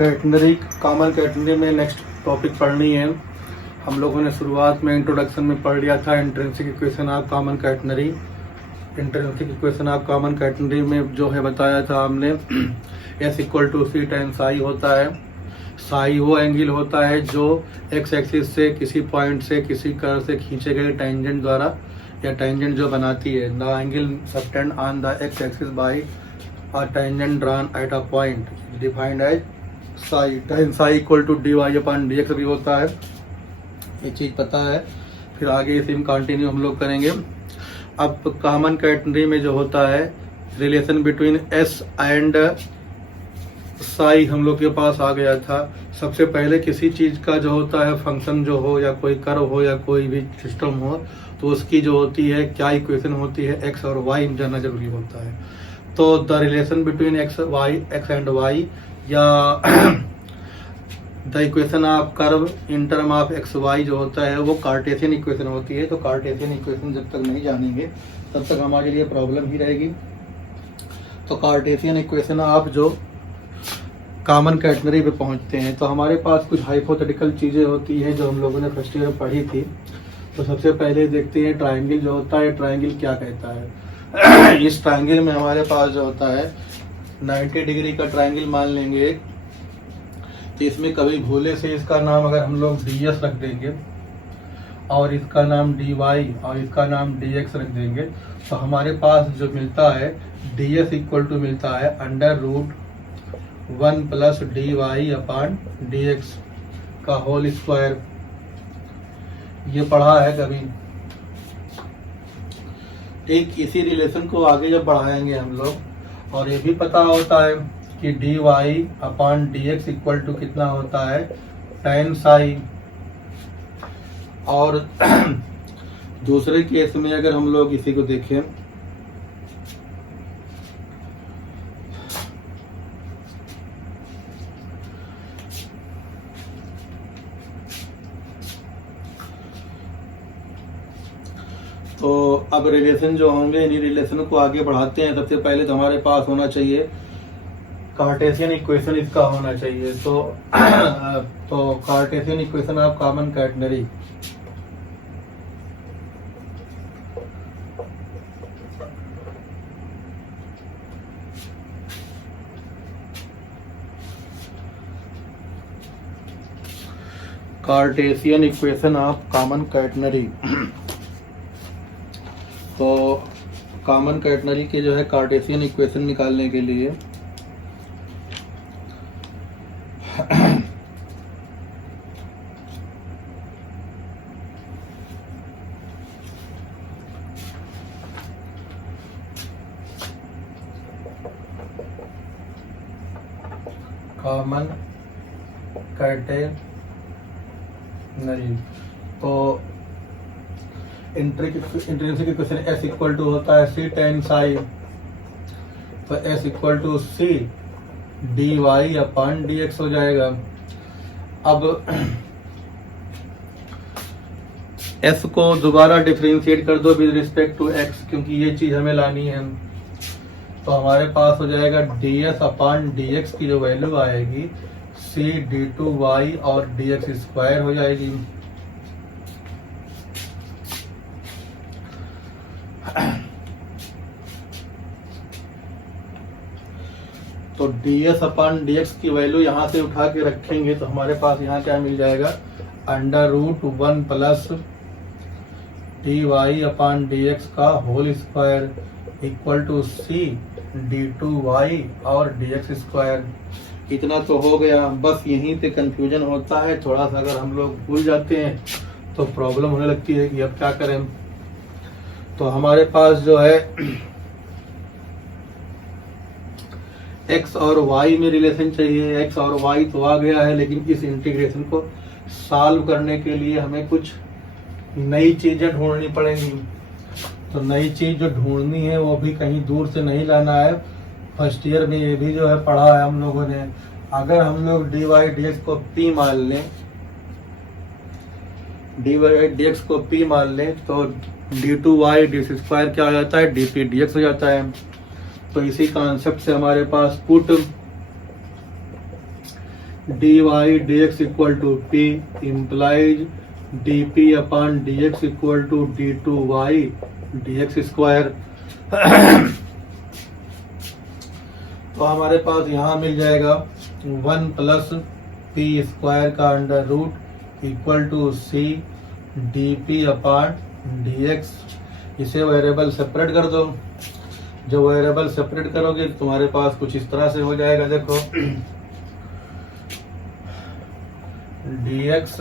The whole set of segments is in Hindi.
कैटनरी कॉमन कैटनरी में नेक्स्ट टॉपिक पढ़नी है। हम लोगों ने शुरुआत में इंट्रोडक्शन में पढ़ लिया था intrinsic equation of common catenary. Intrinsic equation of common catenary में जो है बताया था हमने S equal to C tan psi होता है। साई वो एंगल होता है जो एक्स एक्सिस से किसी पॉइंट से किसी कर्व से खींचे गए टेंजेंट द्वारा या टेंजेंट जो बनाती है। The angle subtended on the x axis by a tangent drawn at a point defined as psi। tan psi equal to dy upon dx भी होता है, ये चीज़ पता है। फिर आगे इसी में कंटिन्यू हम लोग करेंगे। अब कॉमन कैटनरी में जो होता है relation between s and psi हम लोग के पास आ गया था। सबसे पहले किसी चीज़ का जो होता है फंक्शन जो हो या कोई कर्व हो या कोई भी सिस्टम हो तो उसकी जो होती है क्या इक्वेशन होती है x और y जानना जरूरी होता है। तो the relation between x and y या the equation of curve in term of x y जो होता है वो कार्टेशियन इक्वेशन होती है। तो कार्टेशियन इक्वेशन जब तक नहीं जानेंगे तब तक हमारे लिए प्रॉब्लम ही रहेगी। तो कार्टेशियन इक्वेशन आप जो कॉमन कैटनरी पे पहुंचते हैं तो हमारे पास कुछ हाइपोथेटिकल चीज़ें होती हैं जो हम लोगों ने फर्स्ट ईयर में पढ़ी थी। तो सबसे पहले देखते हैं ट्राइंगल जो होता है, ट्राइंगल क्या कहता है। इस ट्राइंगल में हमारे पास जो होता है 90 डिग्री का ट्राइंगल मान लेंगे तो इसमें कभी भूले से इसका नाम अगर हम लोग ds रख देंगे और इसका नाम dy और इसका नाम dx रख देंगे तो हमारे पास जो मिलता है ds इक्वल टू मिलता है √1 प्लस dy अपॉन dx का होल स्क्वायर। ये पढ़ा है कभी। ठीक इसी रिलेशन को आगे जब बढ़ाएंगे हम लोग और ये भी पता होता है कि dy upon dx equal to कितना होता है tan साई। और दूसरे केस में अगर हम लोग इसी को देखें तो अब रिलेशन जो होंगे इन्हीं रिलेशन को आगे बढ़ाते हैं। सबसे पहले तो हमारे पास होना चाहिए कार्टेशियन इक्वेशन, इसका होना चाहिए। तो Cartesian equation of common catenary Cartesian equation of common catenary. तो कॉमन कैटनरी के जो है कार्टेशियन इक्वेशन निकालने के लिए कॉमन कैटनरी तो intrinsic equation S equal to होता है सी tan साई। तो S equal to c dy upon dx हो जाएगा। अब S को दोबारा डिफरेंशिएट कर दो विद रिस्पेक्ट टू x क्योंकि ये चीज हमें लानी है। तो हमारे पास हो जाएगा ds अपॉन dx की जो वैल्यू आएगी c d2y और dx स्क्वायर हो जाएगी। तो ds अपॉन dx की वैल्यू यहाँ से उठा के रखेंगे तो हमारे पास यहाँ क्या मिल जाएगा √1 प्लस dy अपॉन dx का whole square equal to c d2y और dx स्क्वायर। इतना तो हो गया। बस यहीं पे कंफ्यूजन होता है थोड़ा सा, अगर हम लोग भूल जाते हैं तो प्रॉब्लम होने लगती है कि अब क्या करें। तो हमारे पास जो है x और y में रिलेशन चाहिए। x और y तो आ गया है लेकिन इस इंटीग्रेशन को सॉल्व करने के लिए हमें कुछ नई चीजें ढूंढनी पड़ेंगी। तो नई चीज जो ढूंढनी है वो भी कहीं दूर से नहीं लाना है। फर्स्ट ईयर में ये भी जो है पढ़ा है हम लोगों ने। अगर हम लोग dy dx को p मान लें dx को p मान लें तो d2y dx स्क्वायर क्या हो जाता है dp dx हो जाता है। तो इसी कॉन्सेप्ट से हमारे पास put d y d x equal to p implies d P upon D x equal to d two y d x square. तो हमारे पास यहाँ मिल जाएगा 1 प्लस पी स्क्वायर का under root equal to c d P upon D x. इसे वेरिएबल सेपरेट कर दो। जब वेरिएबल सेपरेट करोगे तो तुम्हारे पास कुछ इस तरह से हो जाएगा, देखो D X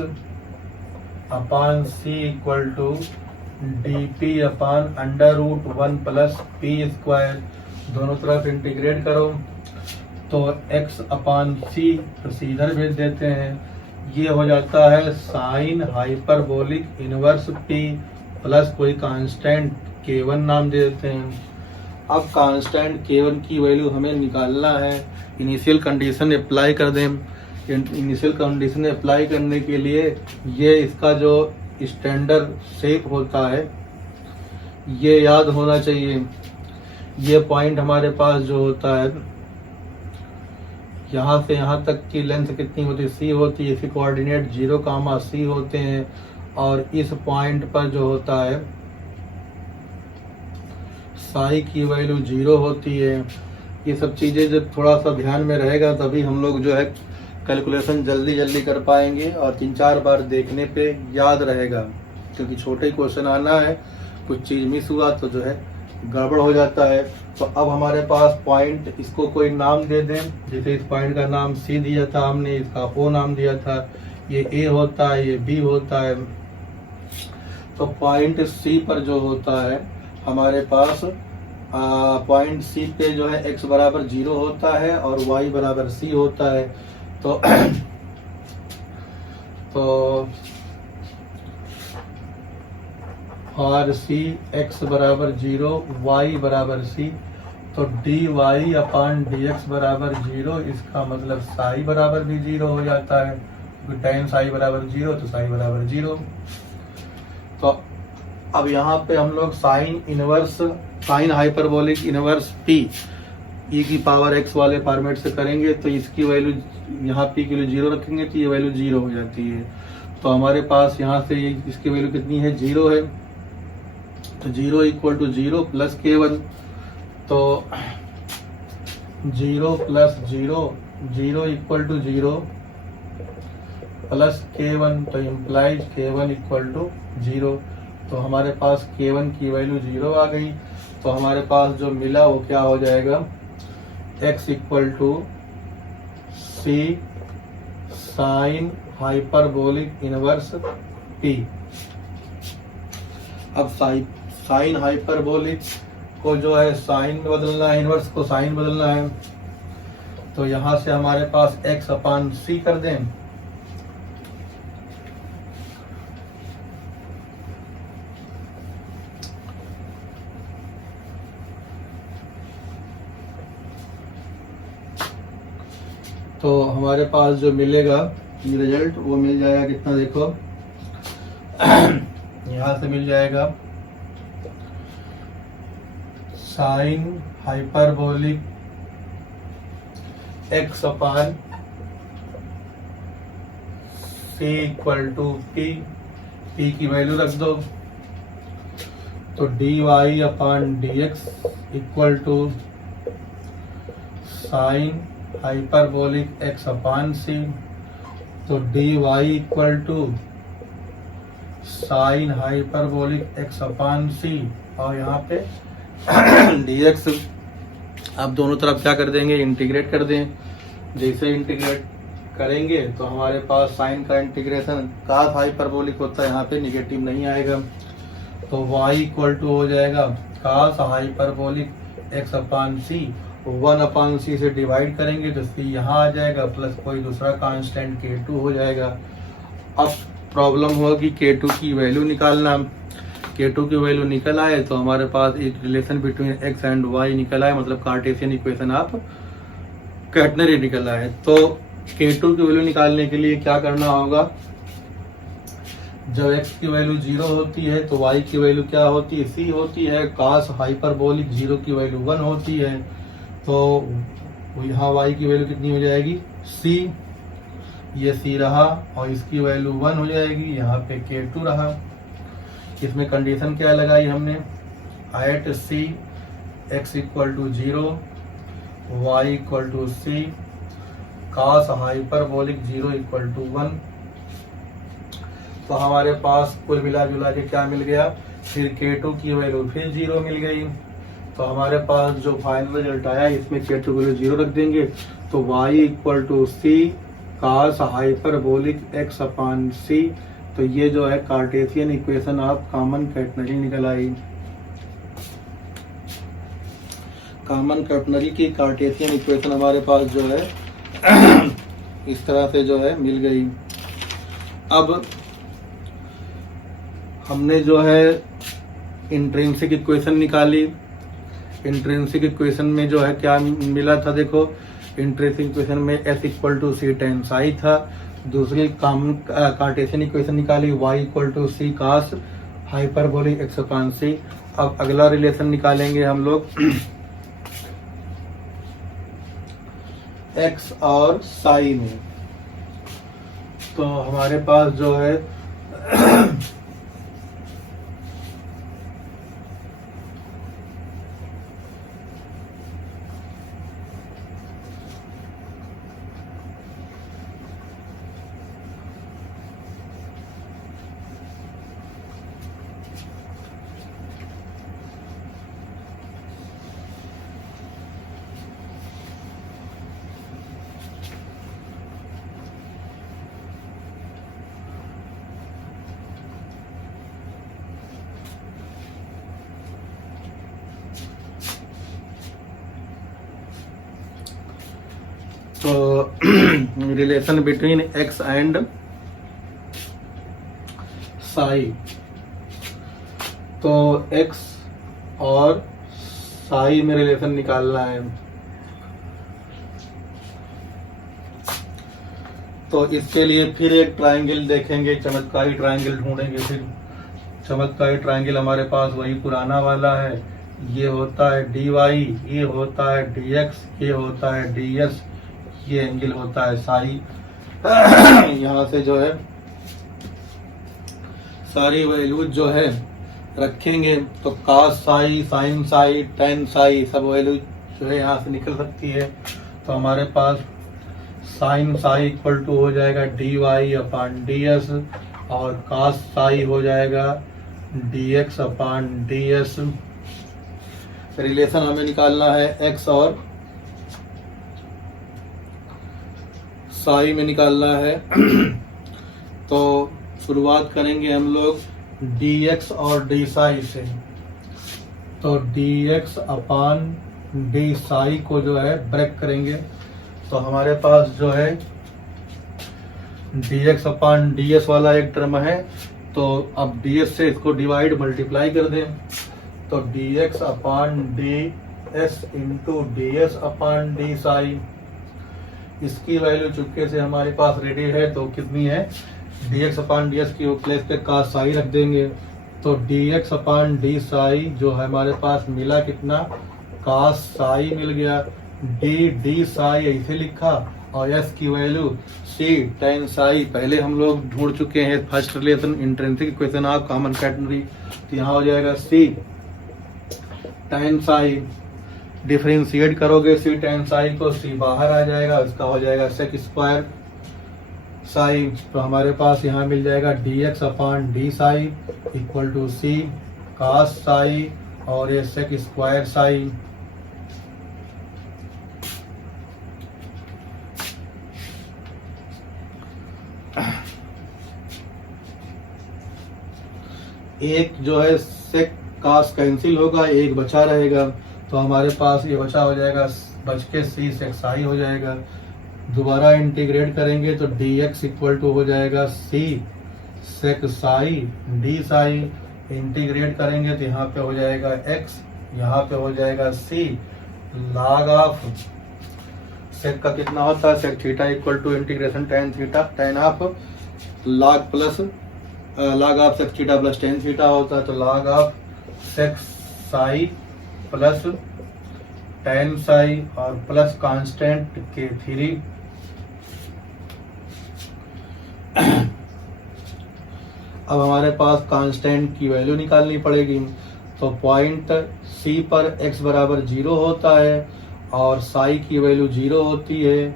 upon C equal to D P upon under root 1 plus P square. दोनों तरफ इंटीग्रेट करो तो x अपॉन सी इधर भेज देते हैं। ये हो जाता है sign hyperbolic inverse p plus कोई कांस्टेंट k1 नाम दे देते हैं। अब कांस्टेंट k1 की वैल्यू हमें निकालना है। इनिशियल कंडीशन अप्लाई कर दें। इनिशियल कंडीशन अप्लाई करने के लिए ये इसका जो स्टैंडर्ड शेप होता है ये याद होना चाहिए। ये पॉइंट हमारे पास जो होता है यहाँ से यहाँ तक की लेंथ कितनी होती है, c होती है। इसके कोऑर्डिनेट 0, c होते हैं और इस पॉइंट पर जो होता है साई की वैल्यू 0 होती है। ये सब चीज़ें जब थोड़ा सा ध्यान में रहेगा तभी हम लोग जो है कैलकुलेशन जल्दी कर पाएंगे और 3-4 बार देखने पे याद रहेगा, क्योंकि छोटे क्वेश्चन आना है, कुछ चीज़ मिस हुआ तो जो है गड़बड़ हो जाता है। तो अब हमारे पास पॉइंट, इसको कोई नाम दे दें। जैसे इस पॉइंट का नाम सी दिया था हमने, इसका ओ नाम दिया था। ये ए होता है, ये बी होता है। तो पॉइंट सी पर जो होता है हमारे पास पॉइंट सी पे जो है x बराबर 0 होता है और y बराबर c होता है। तो और सी x बराबर 0 y बराबर c, तो D Y upon D X बराबर 0। इसका मतलब साई बराबर भी 0 हो जाता है, क्योंकि टाइम साई बराबर 0 तो साई बराबर 0। तो अब यहाँ पे हम लोग sign hyperbolic inverse p e की पावर x वाले फॉर्मेट से करेंगे। तो इसकी वैल्यू यहाँ p की वैल्यू 0 रखेंगे तो ये वैल्यू 0 हो जाती है। तो हमारे पास यहाँ से इसकी वैल्यू कितनी है, 0 है। तो 0 इक्वल टू 0 प्लस k1। तो 0 plus 0 equal to 0 plus k1, तो इम्प्लाइज k1 इक्वल टू 0। तो हमारे पास k1 की वैल्यू 0 आ गई। तो हमारे पास जो मिला वो क्या हो जाएगा, x equal to C sine hyperbolic inverse p। अब साइन हाइपरबोलिक को जो है साइन में बदलना है, इनवर्स को साइन बदलना है। तो यहाँ से हमारे पास x अपॉन सी कर दें। तो हमारे पास जो मिलेगा रिजल्ट वो मिल जाएगा कितना, देखो यहाँ से मिल जाएगा sine hyperbolic x upon C equal to p की वैल्यू रख दो। तो D Y upon D x equal to sine hyperbolic x upon c. तो D Y equal to sine hyperbolic x upon c और यहाँ पे dx। अब दोनों तरफ क्या कर देंगे, इंटीग्रेट कर दें। जैसे इंटीग्रेट करेंगे तो हमारे पास साइन का इंटीग्रेशन कास हाइपरबोलिक होता है, यहाँ पे निगेटिव नहीं आएगा। तो y इक्वल टू हो जाएगा कास हाइपरबोलिक x अपॉन सी। 1 अपॉन सी से डिवाइड करेंगे तो c यहाँ आ जाएगा, प्लस कोई दूसरा कांस्टेंट k2 हो जाएगा। अब प्रॉब्लम होगी k2 की वैल्यू निकालना। k2 की वैल्यू निकल आए तो हमारे पास एक relation between x and y निकल आए, मतलब कार्टेशियन इक्वेशन ऑफ कैटनरी निकल आए। तो k2 की वैल्यू निकालने के लिए क्या करना होगा, जब x की वैल्यू 0 होती है तो y की वैल्यू क्या होती है, c होती है। कास हाइपरबोलिक 0 की वैल्यू 1 होती है। तो यहाँ y की वैल्यू कितनी हो जाएगी, c। ये सी रहा और इसकी वैल्यू 1 हो जाएगी, यहाँ पे K2 रहा। इसमें कंडीशन क्या लगाई हमने, at C x equal to 0 y equal to C cos hyperbolic 0 equal to 1। तो हमारे पास कुल मिला जुला के क्या मिल गया, फिर K2 की वैल्यू फिर 0 मिल गई। तो हमारे पास जो फाइनल रिजल्ट आया इसमें K2 की वैल्यू 0 रख देंगे, तो y equal to C cos hyperbolic x upon सी। तो ये जो है Cartesian equation of common catenary निकल आई। कॉमन कैटनरी की कार्टेशियन इक्वेशन हमारे पास जो है इस तरह से जो है मिल गई। अब हमने जो है इंट्रिंसिक इक्वेशन निकाली। इंट्रिंसिक इक्वेशन में जो है क्या मिला था, देखो इंट्रिंसिक इक्वेशन में s equal to C tan psi था। दूसरी कॉमन कार्टेशियन इक्वेशन निकाली y equal to C cos hyperbolic x upon C. अब अगला रिलेशन निकालेंगे हम लोग x और साई में। तो हमारे पास जो है तो relation between x and Sai. तो x और साई में रिलेशन निकालना है। तो इसके लिए फिर एक ट्रायंगल देखेंगे, चमत्कारी ट्रायंगल ढूंढेंगे। फिर चमत्कारी ट्रायंगल हमारे पास वही पुराना वाला है। ये होता है dy, ये होता है dx, ये होता है ds, ये एंगल होता है साई। यहाँ से जो है सारी वैल्यूज जो है रखेंगे, तो कास साई, साइन साई, टेन साई सब वैल्यू जो है यहाँ से निकल सकती है। तो हमारे पास साइन साई इक्वल टू हो जाएगा dy अपान ds और कास साई हो जाएगा dx अपान ds। रिलेशन हमें निकालना है x और साई में निकालना है। तो शुरुआत करेंगे हम लोग dx और d साई से। तो dx अपान d साई को जो है ब्रेक करेंगे। तो हमारे पास जो है dx अपान ds वाला एक टर्म है, तो अब ds से इसको डिवाइड मल्टीप्लाई कर दें। तो dx अपान ds इंटू ds अपान d साई। इसकी वैल्यू चुपके से हमारे पास रेडी है, तो कितनी है, dx अपान ds की प्लेस पे कास साई रख देंगे। तो dx अपान d साई जो है हमारे पास मिला कितना, कास साई मिल गया। d साई ऐसे लिखा और s की वैल्यू c टेन साई पहले हम लोग ढूंढ चुके हैं। First relation intrinsic equation of common catenary. तो यहाँ हो जाएगा c टेन साई। डिफरेंशिएट करोगे सी टेन साई को, सी बाहर आ जाएगा, इसका हो जाएगा सेक स्क्वायर साई। तो हमारे पास यहाँ मिल जाएगा dx upon D psi equal to C cos psi और ये सेक स्क्वायर साई। एक जो है सेक कास कैंसिल होगा, एक बचा रहेगा। तो हमारे पास ये बचा हो जाएगा, बच के सी सेक साई हो जाएगा। दोबारा इंटीग्रेट करेंगे तो dx इक्वल टू हो जाएगा सी सेक साई डी साई। इंटीग्रेट करेंगे तो यहाँ पे हो जाएगा x, यहाँ पे हो जाएगा c log ऑफ सेक का कितना होता है, sec theta equal to integration tan theta, tan of log plus log of sec theta plus tan theta होता है। तो log of sec psi plus tan psi और प्लस कांस्टेंट K3 अब हमारे पास कांस्टेंट की वैल्यू निकालनी पड़ेगी। तो पॉइंट सी पर x बराबर 0 होता है और साई की वैल्यू 0 होती है।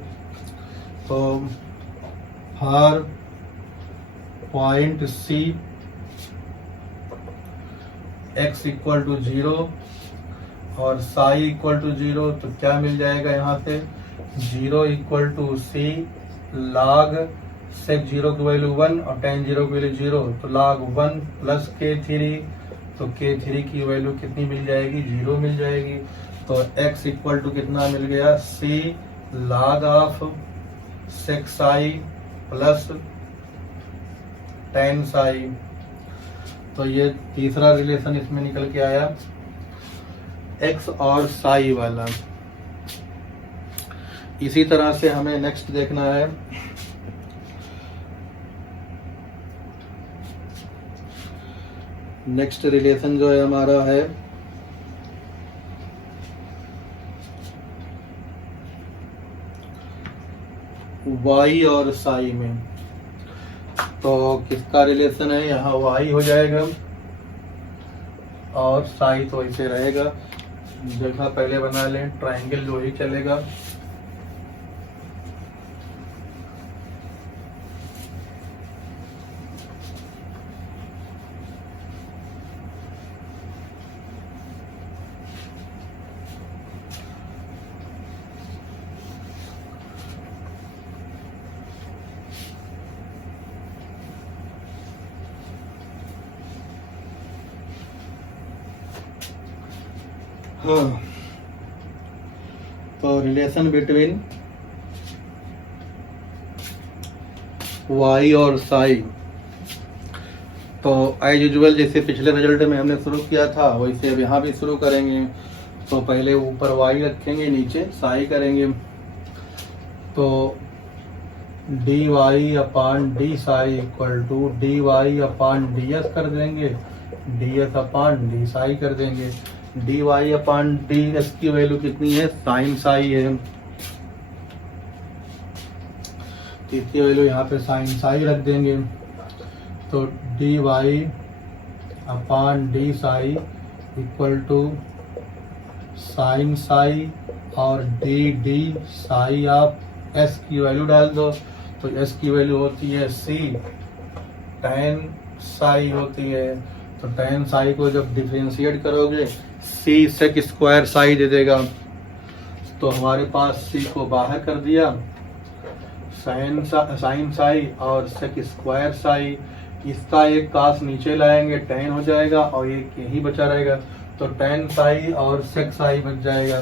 तो हर point c x equal to 0 और साई इक्वल टू 0, तो क्या मिल जाएगा यहाँ से 0 equal to C log sec 0 की वैल्यू 1 और tan 0 की वैल्यू 0, तो log 1 प्लस k3, तो k3 की वैल्यू कितनी मिल जाएगी 0 मिल जाएगी। तो x इक्वल टू कितना मिल गया c log of sec Sai plus tan psi. तो ये तीसरा रिलेशन इसमें निकल के आया x और साई वाला। इसी तरह से हमें नेक्स्ट देखना है नेक्स्ट रिलेशन जो है हमारा है y और साई में। तो किसका रिलेशन है, यहाँ y हो जाएगा और साई तो ऐसे रहेगा। जगह पहले बना लें, ट्रायंगल जो ही चलेगा। हाँ, तो रिलेशन बिटवीन y और साई, तो एज यूजुअल जैसे पिछले रिजल्ट में हमने शुरू किया था वैसे अब यहाँ भी शुरू करेंगे। तो पहले ऊपर y रखेंगे, नीचे साई करेंगे। तो D Y upon D psi equal to D Y upon D S कर देंगे, D S upon D psi कर देंगे। D Y upon D S की वैल्यू कितनी है, साइन साई है, तो इसकी वैल्यू यहाँ पे साइन साई रख देंगे। तो D Y upon D psi equal to sine psi और d d psi of s की वैल्यू डाल दो। तो एस की वैल्यू होती है सी tan साई होती है। तो tan साई को जब डिफरेंशिएट करोगे सी सेक स्क्वायर साई दे देगा। तो हमारे पास सी को बाहर कर दिया, साइन साई और सेक स्क्वायर साई, इसका एक कास नीचे लाएंगे tan हो जाएगा और एक यही बचा रहेगा। तो tan साई और सेक साई बच जाएगा।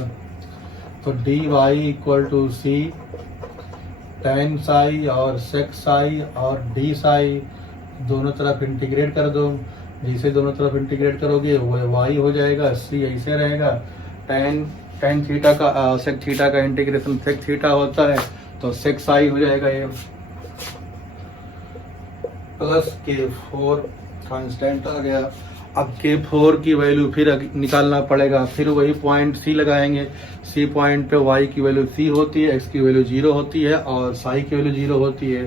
तो D Y equal to C tan psi और सेक साई और डी साई दोनों तरफ इंटीग्रेट कर दो। जिसे दोनों तरफ इंटीग्रेट करोगे वो y हो जाएगा, c ऐसे रहेगा। tan थीटा का सेक थीटा का इंटीग्रेशन सेक थीटा होता है, तो सेक साई हो जाएगा ये प्लस k4 कांस्टेंट आ गया। अब k4 की वैल्यू फिर निकालना पड़ेगा, फिर वही पॉइंट c लगाएंगे। c पॉइंट पे y की वैल्यू c होती है, x की वैल्यू 0 होती है और साई की वैल्यू 0 होती है।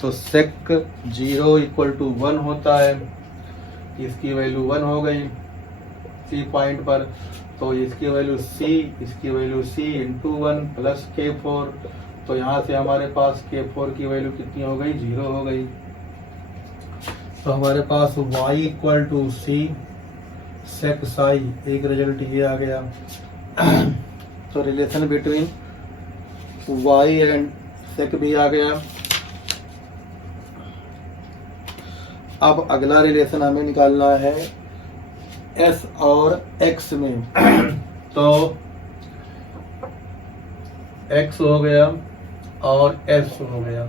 तो सेक 0 इक्वल टू 1 होता है, इसकी वैल्यू 1 हो गई c पॉइंट पर। तो इसकी वैल्यू c, इसकी value c into 1 plus k4। तो यहाँ से हमारे पास k4 की वैल्यू कितनी हो गई, 0 हो गई। तो हमारे पास y इक्वल टू c सेक साई, एक रिजल्ट ये आ गया। तो रिलेशन बिटवीन y एंड सेक भी आ गया। अब अगला रिलेशन हमें निकालना है s और x में। तो x हो गया और s हो गया।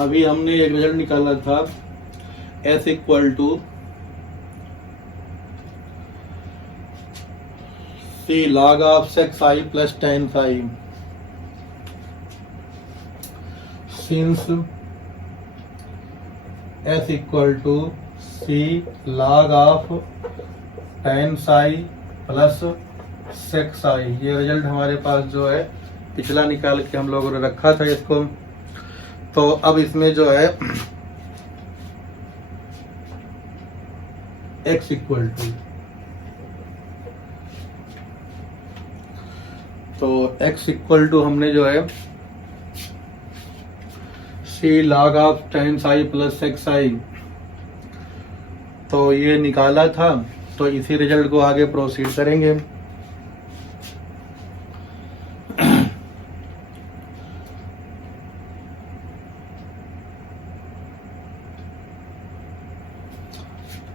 अभी हमने एक रिजल्ट निकाला था S equal to C log of sec I plus tan psi. Since S equal to C log of tan psi plus sec psi, ये रिजल्ट हमारे पास जो है पिछला निकाल के हम लोगों ने रखा था इसको। तो अब इसमें जो है x इक्वल टू, तो x इक्वल टू हमने जो है C log of tan psi plus sec psi, तो ये निकाला था। तो इसी रिजल्ट को आगे प्रोसीड करेंगे।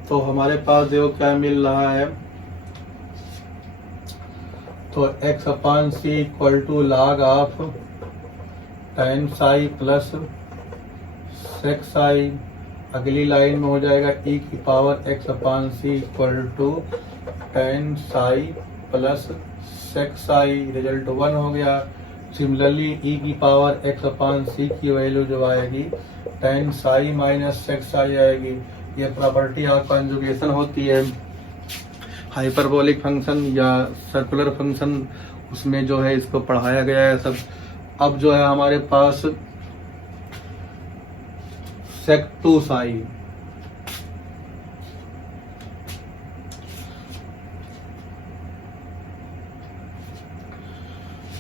तो हमारे पास देखो क्या मिल रहा है, तो x upon C equal to log of tan psi plus sec psi, अगली लाइन में हो जाएगा e की power x upon C equal to tan psi plus sec psi, result 1 हो गया। सिमिलरली e की पावर x अपान सी की वैल्यू जो आएगी tan psi minus sec psi आएगी। ये प्रॉपर्टी ऑफ कॉन्जुगेशन होती है हाइपरबोलिक फंक्शन या सर्कुलर फंक्शन, उसमें जो है इसको पढ़ाया गया है सब। अब जो है हमारे पास sec 2 psi,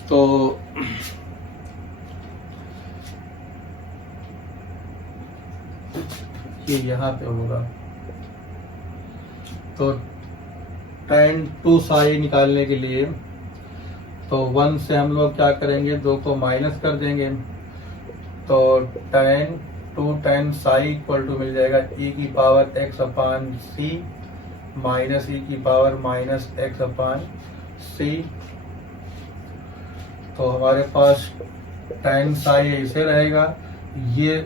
तो ये यहाँ पे होगा। तो tan 2 psi निकालने के लिए तो 1 से हम लोग क्या करेंगे, 2 को माइनस कर देंगे। तो tan 2 tan psi equal to मिल जाएगा e की power x upon c minus e की पावर माइनस x अपान सी। तो हमारे पास tan psi ऐसे रहेगा, ये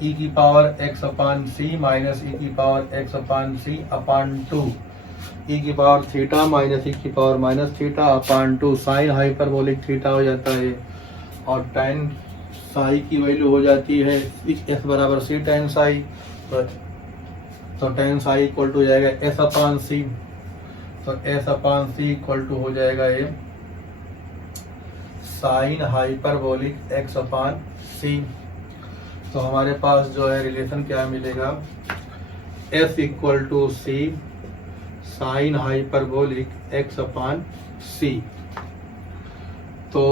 e की power x upon c minus e की पावर x अपान सी अपान 2, e की पावर थीटा माइनस e की power minus theta upon 2, sine hyperbolic theta हो जाता है। और tan psi की वैल्यू हो जाती है s बराबर c tan psi, तो tan psi इक्वल टू हो जाएगा s अपान सी। तो s upon C equal to हो जाएगा ये साइन हाइपरबोलिक x अपान सी। तो हमारे पास जो है रिलेशन क्या मिलेगा, s equal to C sine hyperbolic x upon सी। तो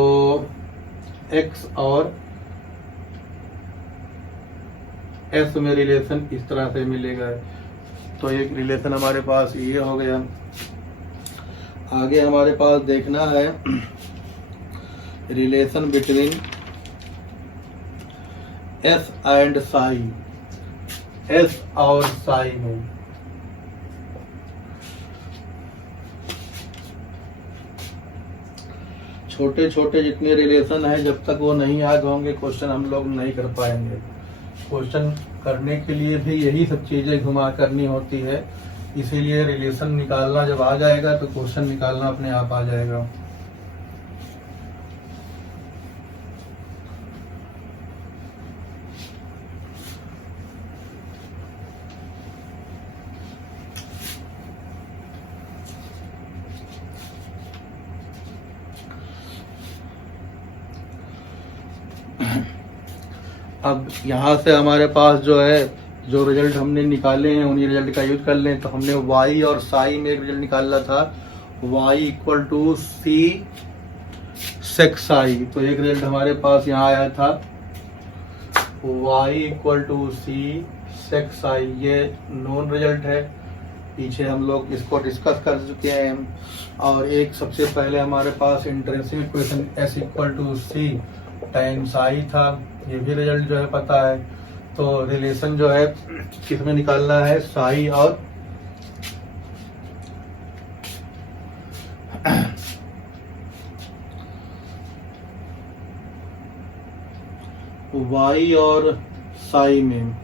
x और s में रिलेशन इस तरह से मिलेगा। तो एक रिलेशन हमारे पास ये हो गया। आगे हमारे पास देखना है relation between s and psi, s और psi में। छोटे छोटे जितने रिलेशन है, जब तक वो नहीं याद होंगे क्वेश्चन हम लोग नहीं कर पाएंगे। क्वेश्चन करने के लिए भी यही सब चीजें घुमा करनी होती है, इसीलिए रिलेशन निकालना जब आ जाएगा तो क्वेश्चन निकालना अपने आप आ जाएगा। अब यहाँ से हमारे पास जो है जो रिजल्ट हमने निकाले हैं उन्हीं रिजल्ट का यूज कर लें। तो हमने y और psi में एक रिजल्ट निकाला था, y equal to C sec psi। तो एक रिजल्ट हमारे पास यहाँ आया था y equal to C sec psi, ये नोन रिजल्ट है, पीछे हम लोग इसको डिस्कस कर चुके हैं। और एक सबसे पहले हमारे पास intrinsic equation s equal to C tan psi था, ये भी रिजल्ट जो है पता है। तो रिलेशन जो है किसमें निकालना है, psi और y और साई में,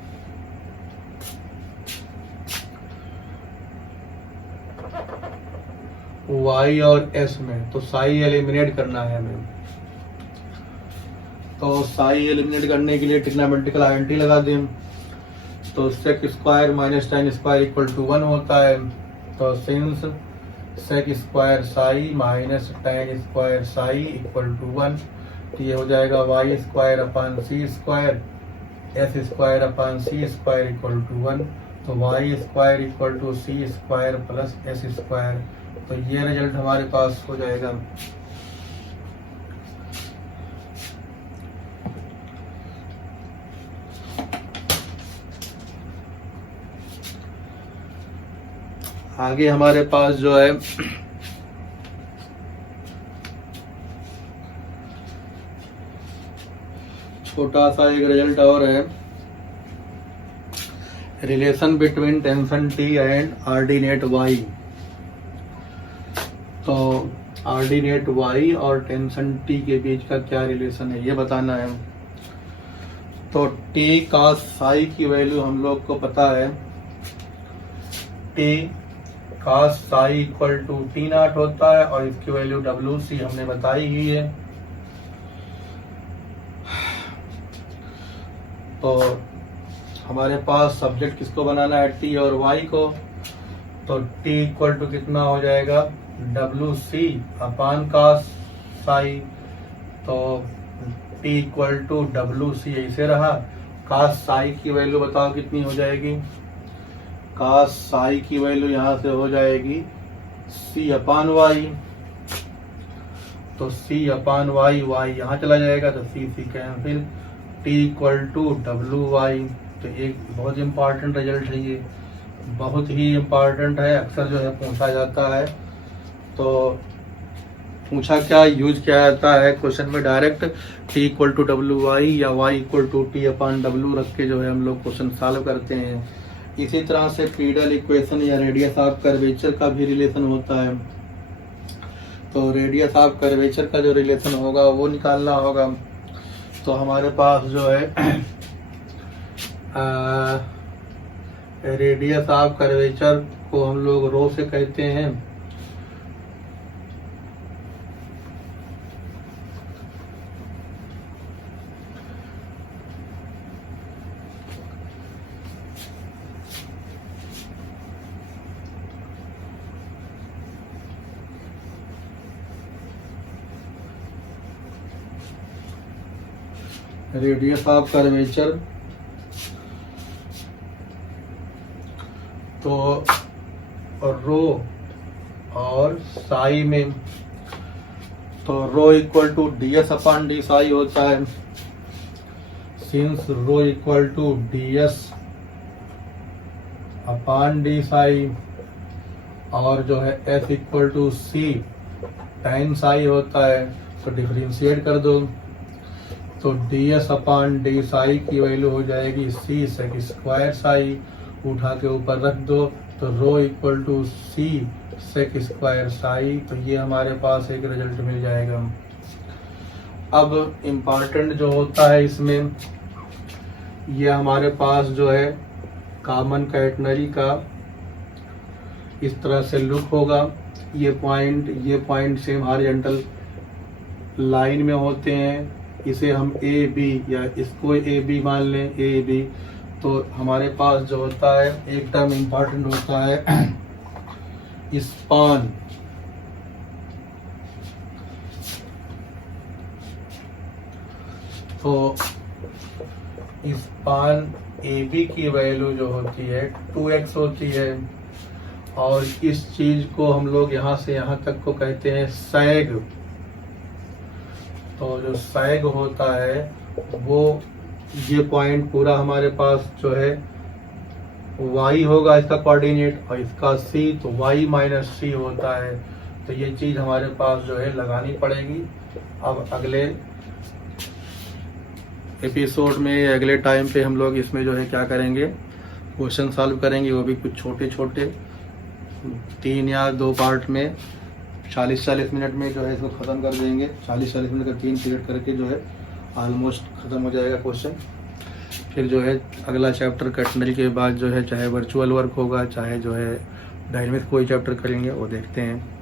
y और s में, तो साई एलिमिनेट करना है हमें। तो साई एलिमिनेट करने के लिए ट्रिग्नोमेट्रिकल आइडेंटिटी लगा दें। तो sec square minus tan square equal to 1 होता है। तो since sec square psi minus tan square psi equal to 1, तो ये हो जाएगा Y square upon C square S square upon C square equal to 1। तो Y square equal to C square plus S square. तो ये रिजल्ट हमारे पास हो जाएगा। आगे हमारे पास जो है छोटा सा एक रिजल्ट और है, relation between tension T and ordinate Y. तो ऑर्डिनेट वाई और टेंशन टी के बीच का क्या रिलेशन है ये बताना है। तो टी का साई की वैल्यू हम लोग को पता है, टी का psi equal to T nought होता है और इसकी वैल्यू डब्ल्यू सी हमने बताई ही है। तो हमारे पास सब्जेक्ट किसको बनाना है, टी और वाई को। तो टी इक्वल टू कितना हो जाएगा, डब्ल्यू सी अपान का साई। तो T equal to W C ऐसे रहा। का साई की वैल्यू बताओ कितनी हो जाएगी, का साई की वैल्यू यहाँ से हो जाएगी सी अपान वाई। तो सी अपान वाई, वाई यहाँ चला जाएगा तो c cancel, t equal to डब्ल्यू वाई। तो ये बहुत इम्पॉर्टेंट रिजल्ट है, ये बहुत ही इम्पॉर्टेंट है, अक्सर जो है पूछा जाता है। तो पूछा क्या, यूज किया जाता है क्वेश्चन में डायरेक्ट टी इक्वल टू डब्ल्यू वाई या y equal to t upon डब्ल्यू रख के जो है हम लोग क्वेश्चन सॉल्व करते हैं। इसी तरह से पीडल इक्वेशन या रेडियस ऑफ कर्वेचर का भी रिलेशन होता है। तो रेडियस ऑफ कर्वेचर का जो रिलेशन होगा वो निकालना होगा। तो हमारे पास जो है रेडियस ऑफ कर्वेचर को हम लोग रो से कहते हैं। रेडियस ऑफ कर्वेचर तो रो और साई में, तो rho equal to d S upon D psi होता है। Since rho equal to d S upon D psi और जो है एस इक्वल टू सी टाइन साई होता है, तो डिफरेंशिएट कर दो। तो D S upon D Sai की वैल्यू हो जाएगी सी सेक स्क्वायर साई, उठा के ऊपर रख दो। तो rho equal to C sec square psi. तो ये हमारे पास एक रिजल्ट मिल जाएगा। अब इम्पॉर्टेंट जो होता है इसमें, ये हमारे पास जो है कॉमन कैटनरी का इस तरह से लुक होगा। ये पॉइंट सेम हॉरिजॉन्टल लाइन में होते हैं। इसे हम ए बी या इसको ए बी मान लें, ए बी। तो हमारे पास जो होता है एक टर्म इम्पॉर्टेंट होता है स्पान। तो स्पान ए बी की वैल्यू जो होती है 2x होती है और इस चीज को हम लोग यहाँ से यहाँ तक को कहते हैं सैग। तो जो सैग होता है वो ये पॉइंट पूरा हमारे पास जो है y होगा इसका कोऑर्डिनेट और इसका c, तो y माइनस सी होता है। तो ये चीज हमारे पास जो है लगानी पड़ेगी। अब अगले एपिसोड में, अगले टाइम पे हम लोग इसमें जो है क्या करेंगे, क्वेश्चन सॉल्व करेंगे, वो भी कुछ छोटे छोटे 3 या 2 पार्ट में 40-40 मिनट में जो है इसको ख़त्म कर देंगे। 40-40 मिनट का 3 पीरियड करके जो है ऑलमोस्ट ख़त्म हो जाएगा क्वेश्चन। फिर जो है अगला चैप्टर कैटनरी के बाद जो है चाहे वर्चुअल वर्क होगा, चाहे जो है डायनेमिक कोई चैप्टर करेंगे, वो देखते हैं।